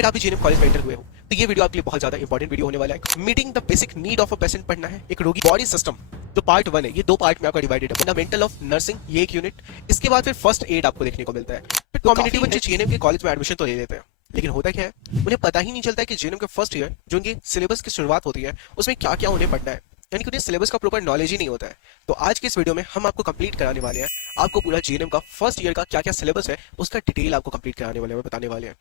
अगर आप भी जीएनएम कॉलेज में एंटर हुए हो तो ये वीडियो आपके लिए बहुत ज्यादा इंपॉर्टेंट वीडियो होने वाला है। Meeting the basic need of a patient पढ़ना है, एक रोगी बॉडी सिस्टम जो पार्ट 1 है, ये दो पार्ट में आपका डिवाइडेड है। फंडामेंटल ऑफ नर्सिंग ये एक यूनिट, इसके बाद फिर फर्स्ट एड आपको देखने को मिलता है। फिर कम्युनिटी बच्चे जीएनएम के कॉलेज में एडमिशन तो ले लेते हैं, लेकिन होता क्या है, उन्हें पता ही नहीं चलता है कि जीएनएम के फर्स्ट ईयर जो उनकी सिलेबस की शुरुआत होती है उसमें क्या क्या उन्हें पढ़ना है, यानी कि उन्हें सिलेबस का प्रॉपर नॉलेज ही नहीं होता है। तो आज के इस वीडियो में हम आपको कंप्लीट कराने वाले हैं, आपको पूरा जीएनएम का फर्स्ट ईयर का क्या क्या सिलेबस है उसका डिटेल आपको कंप्लीट कराने वाले हैं, बताने वाले हैं।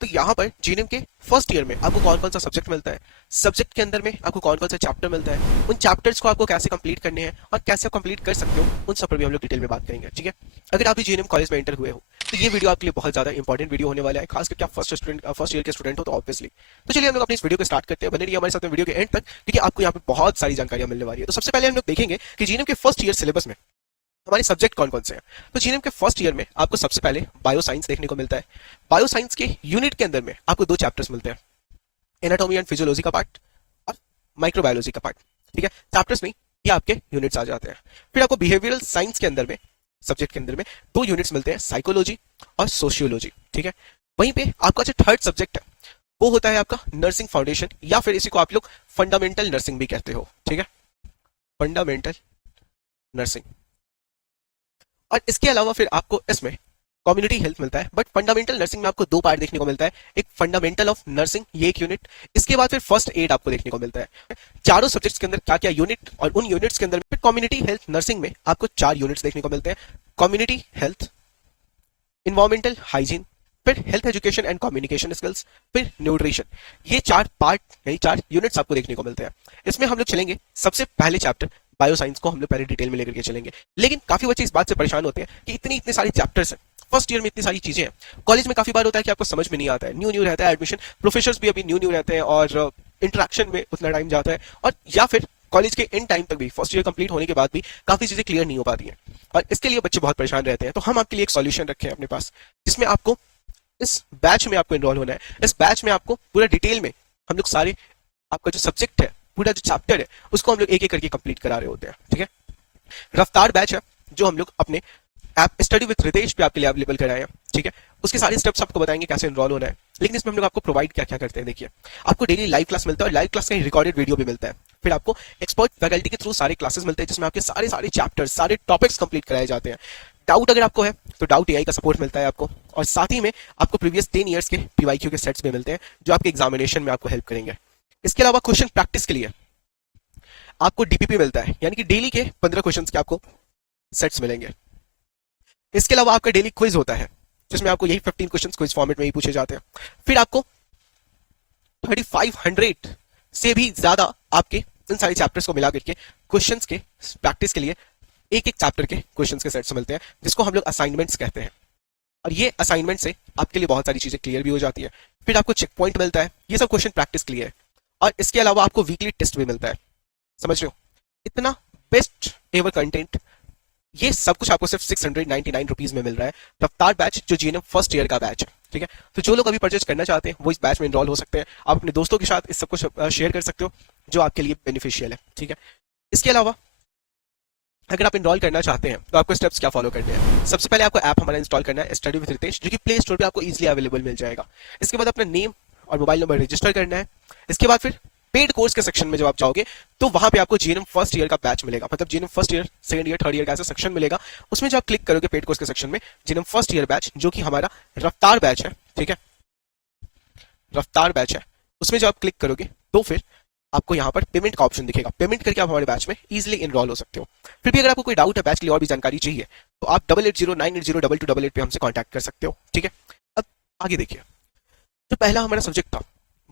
तो यहाँ पर जीएनएम के फर्स्ट ईयर में आपको कौन कौन सा सब्जेक्ट मिलता है, सब्जेक्ट के अंदर में आपको कौन कौन सा चैप्टर मिलता है, उन चैप्टर्स को आपको कैसे कंप्लीट करने हैं और कैसे आप कंप्लीट कर सकते हो, उन सब पर भी हम लोग डिटेल में बात करेंगे। ठीक है, अगर आप भी जीएनएम कॉलेज में एंटर हुए हो तो ये वीडियो आपके लिए बहुत ज्यादा इंपॉर्टेंट वीडियो होने वाला है, खास करके आप फर्स्ट ईयर के स्टूडेंट हो तो ऑब्वियसली। तो चलिए हम लोग अपनी इस वीडियो को स्टार्ट करते हैं, बने रहिए हमारे साथ में वीडियो के एंड तक, क्योंकि आपको यहाँ पे बहुत सारी जानकारियां मिलने वाली है। तो सबसे पहले हम लोग देखेंगे कि जीएनएम के फर्स्ट ईयर सिलेबस में हमारे सब्जेक्ट कौन कौन से हैं। तो जीएनएम के फर्स्ट ईयर में आपको सबसे पहले बायो साइंस देखने को मिलता है। बायो साइंस के यूनिट के अंदर में आपको दो चैप्टर्स मिलते हैं, एनाटॉमी एंड फिजियोलॉजी का पार्ट और माइक्रोबायोलॉजी का पार्ट। ठीक है, चैप्टर्स नहीं, ये आपके यूनिट्स आ जाते हैं। फिर आपको बिहेवियरल साइंस के अंदर में, सब्जेक्ट के अंदर में दो यूनिट्स मिलते हैं, साइकोलॉजी और सोशियोलॉजी। ठीक है, वहीं पे आपका जो थर्ड सब्जेक्ट है वो होता है आपका नर्सिंग फाउंडेशन, या फिर इसी को आप लोग फंडामेंटल नर्सिंग भी कहते हो। ठीक है, फंडामेंटल नर्सिंग। और इसके अलावा फिर आपको इसमें कम्युनिटी हेल्थ मिलता है, बट फंडामेंटल नर्सिंग में आपको दो पार्ट देखने को मिलता है, एक फंडामेंटल ऑफ नर्सिंग ये एक यूनिट, इसके बाद फिर फर्स्ट एड आपको देखने को मिलता है। चारों सब्जेक्ट्स के अंदर क्या क्या यूनिट, और उन यूनिट्स के अंदर कम्युनिटी हेल्थ नर्सिंग में आपको 4 यूनिट्स देखने को मिलते हैं, कम्युनिटी हेल्थ, इन्वायरमेंटल हाइजीन, फिर health education and communication skills, फिर न्यूट्रिशन। ये 4 पार्ट, यही 4 यूनिट्स आपको देखने को मिलते हैं। इसमें हम लोग चलेंगे सबसे पहले चैप्टर बायो साइंस को हम लोग पहले डिटेल में लेकर के चलेंगे। लेकिन काफी बच्चे इस बात से परेशान होते हैं कि इतनी इतने सारी चैप्टर्स हैं, फर्स्ट ईयर में इतनी सारी चीजें हैं, कॉलेज में काफी बार होता है कि आपको समझ में नहीं आता है, न्यू न्यू रहता है एडमिशन, प्रोफेसर्स भी अभी न्यू न्यू रहते हैं और इंटरेक्शन में उतना टाइम जाता है, और या फिर कॉलेज के इन टाइम तक भी, फर्स्ट ईयर कंप्लीट होने के बाद भी काफी चीजें क्लियर नहीं हो पाती हैं, और इसके लिए बच्चे बहुत परेशान रहते हैं। तो हम आपके लिए एक सॉल्यूशन रखे हैं अपने पास, जिसमें आपको इस बैच में आपको एनरोल होना है। इस बैच में आपको पूरा डिटेल में हम लोग सारे आपका जो सब्जेक्ट है, पूरा जो चैप्टर है, उसको हम लोग एक एक करके कंप्लीट करा रहे होते हैं। ठीक है, रफ्तार बैच है जो हम लोग अपने ऐप स्टडी विद रितेश पे आपके लिए अवेलेबल कराए हैं। ठीक है, उसके सारे स्टेप्स आपको बताएंगे कैसे एनरोल होना है, लेकिन इसमें हम लोग आपको प्रोवाइड क्या क्या करते हैं। देखिए, आपको डेली लाइव क्लास मिलता है और लाइव क्लास का रिकॉर्डेड वीडियो भी मिलता है। फिर आपको एक्सपर्ट फैकल्टी के थ्रू सारे क्लासेस मिलते हैं, जिसमें आपके सारे सारे चैप्टर्स, सारे टॉपिक्स कंप्लीट कराए जाते हैं। डाउट अगर आपको है तो डाउट एआई का सपोर्ट मिलता है आपको, और साथ ही में आपको प्रीवियस 10 ईयर्स के पीवाईक्यू के सेट्स भी मिलते हैं जो आपके एग्जामिनेशन में आपको हेल्प करेंगे। इसके अलावा क्वेश्चन प्रैक्टिस के लिए आपको डीपीपी मिलता है, यानी कि डेली के 15 क्वेश्चन के आपको सेट्स मिलेंगे। इसके अलावा आपका डेली क्विज होता है, जिसमें आपको यही 15 क्वेश्चन क्विज फॉर्मेट में ही पूछे जाते हैं। फिर आपको 3500 से भी ज्यादा आपके इन सारे चैप्टर्स को मिला करके क्वेश्चंस के प्रैक्टिस के लिए एक एक चैप्टर के क्वेश्चंस के सेट्स मिलते हैं, जिसको हम लोग असाइनमेंट्स कहते हैं। और ये असाइनमेंट से आपके लिए बहुत सारी चीजें क्लियर भी हो जाती है। फिर आपको चेक पॉइंट मिलता है, ये सब क्वेश्चन प्रैक्टिस के लिए है। और इसके अलावा आपको वीकली टेस्ट भी मिलता है। समझ रहे हो, इतना बेस्ट एवर कंटेंट, ये सब कुछ आपको सिर्फ 699 रुपीज में मिल रहा है। रफ्तार बैच जो जीएनएम फर्स्ट ईयर का बैच है। ठीक है, तो जो लोग अभी परचेज करना चाहते हैं वो इस बैच में एनरोल हो सकते हैं। आप अपने दोस्तों के साथ इस सब कुछ शेयर कर सकते हो जो आपके लिए बेनिफिशियल है। ठीक है, इसके अलावा अगर आप एनरोल करना चाहते हैं तो आपको स्टेप्स क्या फॉलो करने हैं। सबसे पहले आपको ऐप हमारा इंस्टॉल करना है, स्टडी विद रितेश, जो कि प्ले स्टोर पे आपको इजीली अवेलेबल मिल जाएगा। इसके बाद अपना नेम और मोबाइल नंबर रजिस्टर करना है। इसके बाद फिर पेड कोर्स के सेक्शन में जब आप जाओगे तो वहां पे आपको जीएनएम फर्स्ट ईयर का बैच मिलेगा, मतलब GNM first year, second year, third year का ऐसा सेक्शन मिलेगा। उसमें जब आप क्लिक करोगे पेड कोर्स के सेक्शन में, जीएनएम फर्स्ट ईयर बैच जो कि हमारा रफ्तार बैच है, ठीक है, रफ्तार बैच है, उसमें जब आप क्लिक करोगे तो फिर आपको यहाँ पर पेमेंट का ऑप्शन दिखेगा। पेमेंट करके आप हमारे बैच में इजीली इनरोल हो सकते हो। फिर भी अगर आपको कोई डाउट है, बैच के लिए और भी जानकारी चाहिए, तो आप 8809802288 पे हमसे कॉन्टैक्ट कर सकते हो। ठीक है, अब आगे देखिए, जो पहला हमारा सब्जेक्ट था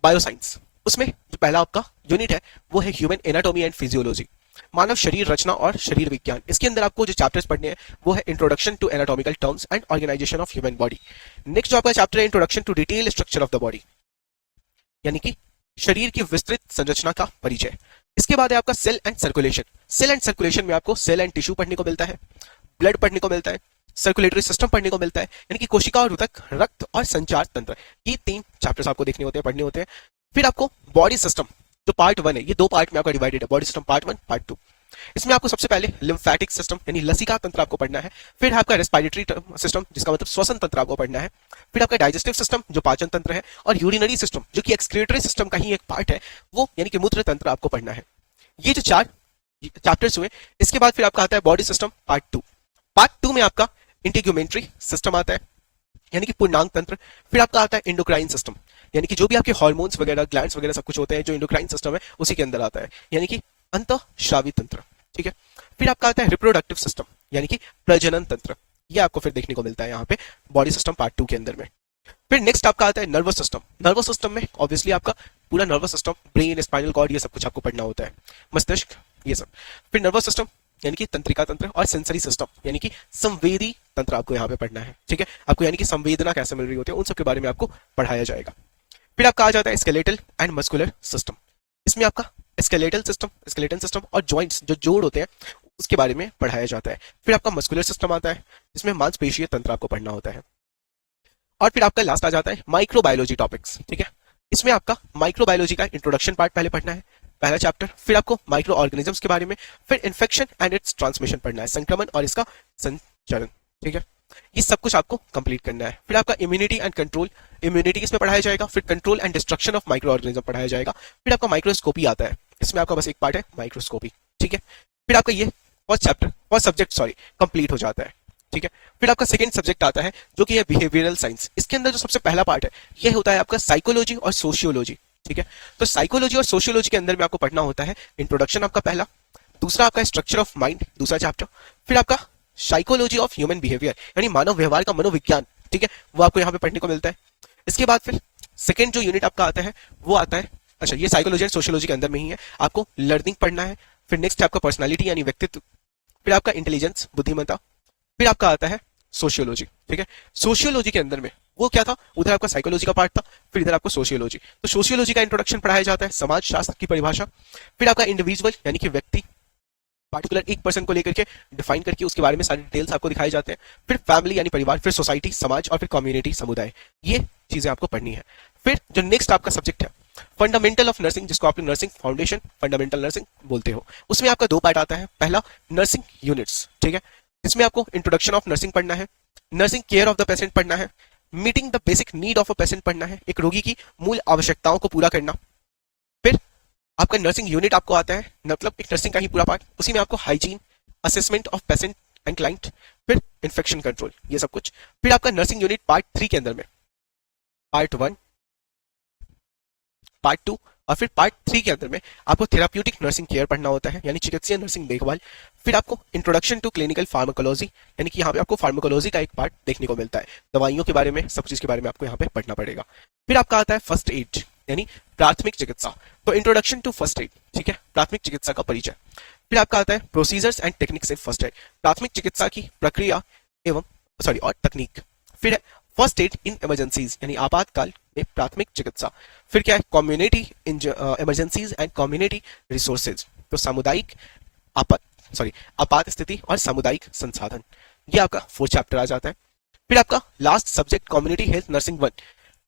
बायो साइंस, उसमें जो पहला आपका यूनिट है वो है ह्यूमन एनाटॉमी एंड फिजियोलॉजी, मानव शरीर रचना और शरीर विज्ञान। इसके अंदर आपको जो चैप्टर्स पढ़ने हैं वो है introduction to anatomical terms and organization of human body. Next जो आपका चैप्टर है introduction to detail structure of the body, यानी कि शरीर की विस्तृत संरचना का परिचय। इसके बाद है आपका cell and circulation. Cell and circulation में आपको सेल एंड टिश्यू पढ़ने को मिलता है, ब्लड पढ़ने को मिलता है, सर्कुलेटरी सिस्टम पढ़ने को मिलता है, यानी कि कोशिका और उतक, रक्त और संचार तंत्र। ये 3 चैप्टर्स आपको देखने होते हैं, पढ़ने होते हैं। फिर आपको बॉडी सिस्टम जो पार्ट 1 है, ये 2 पार्ट में आपका डिवाइडेड है, बॉडी सिस्टम पार्ट 1 पार्ट 2। इसमें आपको सबसे पहले लिम्फेटिक सिस्टम यानी लसिका तंत्र आपको पढ़ना है, फिर आपका रेस्पिरेटरी सिस्टम जिसका मतलब श्वसन तंत्र आपको पढ़ना है, फिर आपका डाइजेस्टिव सिस्टम जो पाचन तंत्र है, और यूरिनरी सिस्टम जो कि एक्सक्रीटरी सिस्टम का ही एक पार्ट है, वो यानी कि मूत्र तंत्र आपको पढ़ना है। ये जो 4 चैप्टर्स हुए, इसके बाद फिर आपका आता है बॉडी सिस्टम पार्ट 2। पार्ट 2 में आपका इंटीग्यूमेंट्री सिस्टम आता है यानी कि पूर्णांग तंत्र, फिर आपका आता है इंडोक्राइन सिस्टम यानी कि जो भी आपके हार्मोन्स वगैरह ग्लैंड्स वगैरह सब कुछ होते हैं जो इंडोक्राइन सिस्टम है उसी के अंदर आता है, यानी कि अंतःस्रावी तंत्र, ठीक है। फिर आपका आता है रिप्रोडक्टिव सिस्टम यानी कि प्रजनन तंत्र, ये आपको फिर देखने को मिलता है यहाँ पे बॉडी सिस्टम पार्ट 2 के अंदर में। फिर नेक्स्ट आपका आता है नर्वस सिस्टम। नर्वस सिस्टम में ऑब्वियसली आपका पूरा nervous system, brain, spinal cord, ये सब कुछ आपको पढ़ना होता है, मस्तिष्क, ये सब। फिर नर्वस सिस्टम यानी कि तंत्रिका तंत्र, और सेंसरी सिस्टम यानी कि संवेदी तंत्र आपको यहाँ पे पढ़ना है, ठीक है। आपको यानी कि संवेदना कैसे मिल रही होती है उन सब के बारे में आपको पढ़ाया जाएगा। फिर आपका आ जाता है स्केलेटल एंड मस्कुलर सिस्टम। इसमें आपका स्केलेटल सिस्टम और जॉइंट्स जो जोड़ होते हैं उसके बारे में पढ़ाया जाता है। फिर आपका मस्कुलर सिस्टम आता है जिसमें मांसपेशीय तंत्र आपको पढ़ना होता है। और फिर आपका लास्ट आ जाता है माइक्रोबायोलॉजी टॉपिक्स, ठीक है। इसमें आपका माइक्रोबायोलॉजी का इंट्रोडक्शन पार्ट पहले पढ़ना है, पहला चैप्टर। फिर आपको माइक्रो ऑर्गेनिजम्स के बारे में, फिर इन्फेक्शन एंड इट्स ट्रांसमिशन पढ़ना है, संक्रमण और इसका संचरण, ठीक है। ये सब कुछ आपको कंप्लीट करना है। फिर आपका इम्यूनिटी एंड कंट्रोल, इम्यूनिटी इसमें पढ़ाया जाएगा। फिर control and destruction of micro organism पढ़ाया जाएगा। फिर आपका माइक्रोस्कोपी आता है, इसमें आपका बस एक पार्ट है माइक्रोस्कोपी, ठीक है। फिर आपका ये फर्स्ट सब्जेक्ट कंप्लीट हो जाता है, ठीक है। फिर आपका सेकंड सब्जेक्ट आता है जो कि है बिहेवियरल साइंस। इसके अंदर जो सबसे पहला पार्ट है ये होता है आपका साइकोलॉजी और सोशियोलॉजी, ठीक है। तो साइकोलॉजी और सोशियोलॉजी के अंदर में आपको पढ़ना होता है इंट्रोडक्शन आपका पहला, दूसरा आपका स्ट्रक्चर ऑफ माइंड दूसरा चैप्टर, फिर आपका साइकोलॉजी ऑफ ह्यूमन बिहेवियर यानी मानव व्यवहार का मनोविज्ञान, ठीक है, वो आपको यहाँ पे पढ़ने को मिलता है। इसके बाद फिर सेकेंड जो यूनिट आपका आता है वो आता है, अच्छा ये साइकोलॉजी एंड सोशियोलॉजी के अंदर में ही है, आपको लर्निंग पढ़ना है। फिर नेक्स्ट आपका पर्सनालिटी यानी व्यक्तित्व, फिर आपका इंटेलिजेंस बुद्धिमत्ता, फिर आपका आता है सोशियोलॉजी, ठीक है। सोशियोलॉजी के अंदर में वो क्या था, उधर आपका साइकोलॉजी का पार्ट था, फिर इधर आपको सोशियोलॉजी। तो सोशियोलॉजी का इंट्रोडक्शन पढ़ाया जाता है, समाज शास्त्र की परिभाषा, फिर आपका इंडिविजुअल यानी कि व्यक्ति, पार्टिकुलर एक पर्सन को लेकर के डिफाइन करके उसके बारे में सारे डिटेल्स आपको दिखाए जाते हैं। फिर फैमिली यानी परिवार, फिर सोसाइटी समाज, और फिर कम्युनिटी समुदाय, ये चीजें आपको पढ़नी है। फिर जो नेक्स्ट आपका सब्जेक्ट है फंडामेंटल ऑफ नर्सिंग, जिसको आप नर्सिंग फाउंडेशन फंडामेंटल नर्सिंग बोलते हो, उसमें आपका 2 पार्ट आता है। पहला नर्सिंग यूनिट्स, ठीक है, इसमें आपको इंट्रोडक्शन ऑफ नर्सिंग पढ़ना है, nursing care of the patient पढ़ना है, meeting the basic need of a patient पढ़ना है, एक रोगी की मूल आवश्यकताओं को पूरा करना। फिर आपका नर्सिंग यूनिट आपको आता है, मतलब एक नर्सिंग का ही पूरा पार्ट, उसी में आपको hygiene, assessment of patient and client, फिर इन्फेक्शन कंट्रोल, ये सब कुछ। फिर आपका नर्सिंग यूनिट पार्ट 3 के अंदर में पार्ट 1, पार्ट 2 और फिर पार्ट 3 के अंदर में आपको थेराप्यूटिक नर्सिंग केयर पढ़ना होता है यानी चिकित्सीय नर्सिंग देखभाल। फिर आपको इंट्रोडक्शन टू क्लिनिकल फार्माकोलॉजी यानी कि यहाँ पे आपको फार्माकोलॉजी का एक पार्ट देखने को मिलता है, दवाइयों के बारे में, सब चीज के बारे में आपको यहाँ पे पढ़ना पड़ेगा। फिर आपका आता है फर्स्ट एड यानी प्राथमिक चिकित्सा, तो इंट्रोडक्शन टू फर्स्ट एड, ठीक है, प्राथमिक चिकित्सा का परिचय। फिर आपका आता है procedures and techniques in first aid, प्राथमिक चिकित्सा की प्रक्रिया एवं और तकनीक। फिर है फर्स्ट एड इन इमरजेंसीज यानी आपातकाल में प्राथमिक चिकित्सा। फिर क्या है community emergencies and community resources, तो सामुदायिक आपात स्थिति और सामुदायिक संसाधन, ये आपका 4th चैप्टर आ जाता है। फिर आपका last subject community health nursing 1,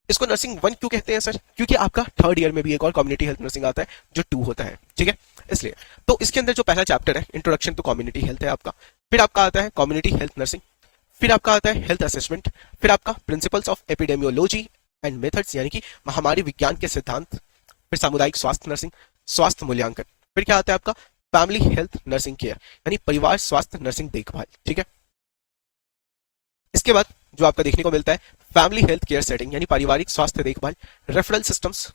इसको नर्सिंग 1 क्यों कहते हैं सर, क्योंकि आपका 3rd ईयर में भी एक और कम्युनिटी हेल्थ नर्सिंग आता है जो 2 होता है, ठीक है, इसलिए। तो इसके अंदर जो पहला चैप्टर है इंट्रोडक्शन टू कम्युनिटी हेल्थ है आपका, फिर आपका आता है कम्युनिटी हेल्थ नर्सिंग, फिर आपका आता है हेल्थ असेसमेंट, फिर आपका principles of epidemiology and methods यानी कि महामारी विज्ञान के सिद्धांत, फिर सामुदायिक स्वास्थ्य नर्सिंग, स्वास्थ्य मूल्यांकन, फिर क्या आता है आपका फैमिली हेल्थ नर्सिंग केयर यानी परिवार स्वास्थ्य नर्सिंग देखभाल, ठीक है। इसके बाद जो आपका देखने को मिलता है फैमिली हेल्थ केयर सेटिंग यानी पारिवारिक स्वास्थ्य देखभाल, referral systems,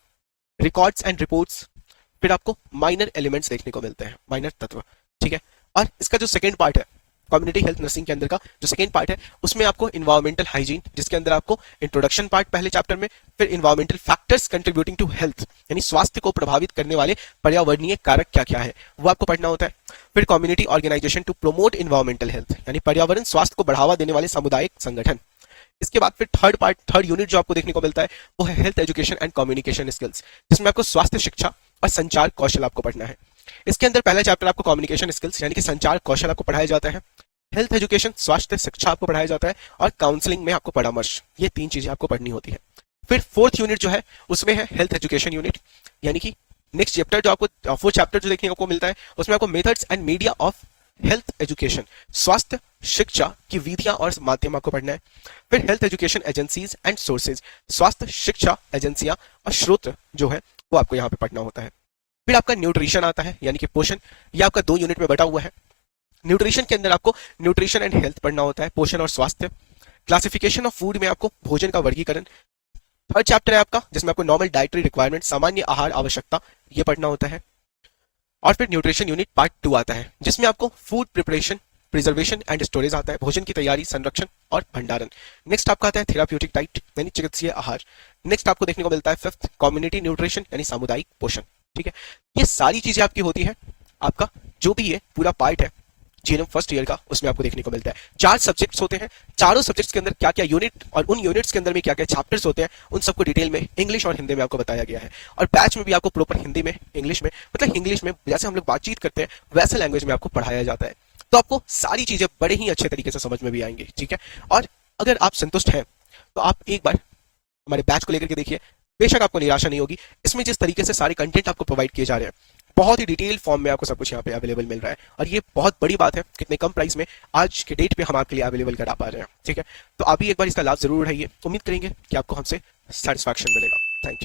records and reports, फिर आपको माइनर एलिमेंट्स देखने को मिलते हैं, माइनर तत्व, ठीक है। और इसका जो सेकंड पार्ट है कम्युनिटी हेल्थ नर्सिंग के अंदर का जो सेकंड पार्ट है उसमें आपको इन्वायरमेंटल हाइजीन, जिसके अंदर आपको इंट्रोडक्शन पार्ट पहले चैप्टर में, फिर environmental factors contributing to health यानी स्वास्थ्य को प्रभावित करने वाले पर्यावरणीय कारक क्या क्या है वो आपको पढ़ना होता है। फिर community organization to promote environmental health यानी पर्यावरण स्वास्थ्य को बढ़ावा देने वाले सामुदायिक संगठन। इसके बाद फिर थर्ड यूनिट जो आपको देखने को मिलता है वो है health education and communication skills, जिसमें आपको स्वास्थ्य शिक्षा और संचार कौशल आपको पढ़ना है। इसके अंदर पहला चैप्टर आपको कम्युनिकेशन स्किल्स यानी कि संचार कौशल आपको पढ़ाया जाता है, हेल्थ एजुकेशन स्वास्थ्य शिक्षा आपको पढ़ाया जाता है, और काउंसलिंग में आपको परामर्श, ये 3 चीजें आपको पढ़नी होती है। फिर 4th यूनिट जो है उसमें है हेल्थ एजुकेशन यूनिट यानी कि नेक्स्ट चैप्टर जो आपको फोर्थ चैप्टर जो देखने को मिलता है उसमें आपको methods and media of health education, स्वास्थ्य शिक्षा की विधियां और माध्यम आपको पढ़ना है। फिर health education agencies and sources, स्वास्थ्य शिक्षा एजेंसियां और स्रोत जो है वो आपको यहाँ पे पढ़ना होता है। फिर आपका न्यूट्रिशन आता है यानी कि पोषण, ये आपका 2 यूनिट में बटा हुआ है। न्यूट्रिशन के अंदर आपको न्यूट्रिशन एंड हेल्थ पढ़ना होता है, पोषण और स्वास्थ्य। क्लासिफिकेशन ऑफ फूड में आपको भोजन का वर्गीकरण। थर्ड चैप्टर है आपका जिसमें आपको नॉर्मल डाइटरी रिक्वायरमेंट, सामान्य आहार आवश्यकता, ये पढ़ना होता है। और फिर न्यूट्रिशन यूनिट पार्ट 2 आता है जिसमें आपको food preparation, preservation and storage आता है, भोजन की तैयारी, संरक्षण और भंडारण। नेक्स्ट आपका आता है थेराप्यूटिक डाइट यानी चिकित्सीय आहार। नेक्स्ट आपको देखने को मिलता है फिफ्थ कम्युनिटी न्यूट्रिशन यानी सामुदायिक पोषण। ठीक है, ये सारी चीजें आपकी होती है, आपका जो भी ये पूरा पार्ट है जीएनएम फर्स्ट ईयर का उसमें आपको देखने को मिलता है। 4 सब्जेक्ट्स होते हैं, चारों सब्जेक्ट्स के अंदर क्या क्या यूनिट और उन यूनिट्स के अंदर में क्या क्या चैप्टर्स होते हैं उन सबको डिटेल में इंग्लिश और हिंदी में आपको बताया गया है। और बैच में भी आपको प्रॉपर हिंदी में, इंग्लिश में, मतलब इंग्लिश में जैसे हम लोग बातचीत करते हैं वैसे लैंग्वेज में आपको पढ़ाया जाता है, तो आपको सारी चीजें बड़े ही अच्छे तरीके से समझ में भी आएंगी। ठीक है, और अगर आप संतुष्ट हैं तो आप एक बार हमारे बैच को लेकर के देखिए, बेशक आपको निराशा नहीं होगी। इसमें जिस तरीके से सारे कंटेंट आपको प्रोवाइड किए जा रहे हैं बहुत ही डिटेल फॉर्म में आपको सब कुछ यहाँ पे अवेलेबल मिल रहा है, और ये बहुत बड़ी बात है कितने कम प्राइस में आज के डेट पे हम आपके लिए अवेलेबल करा पा रहे हैं। ठीक है, तो आप भी एक बार इसका लाभ जरूर उठाइए, उम्मीद करेंगे कि आपको हमसे सेटिस्फैक्शन मिलेगा। Thank you.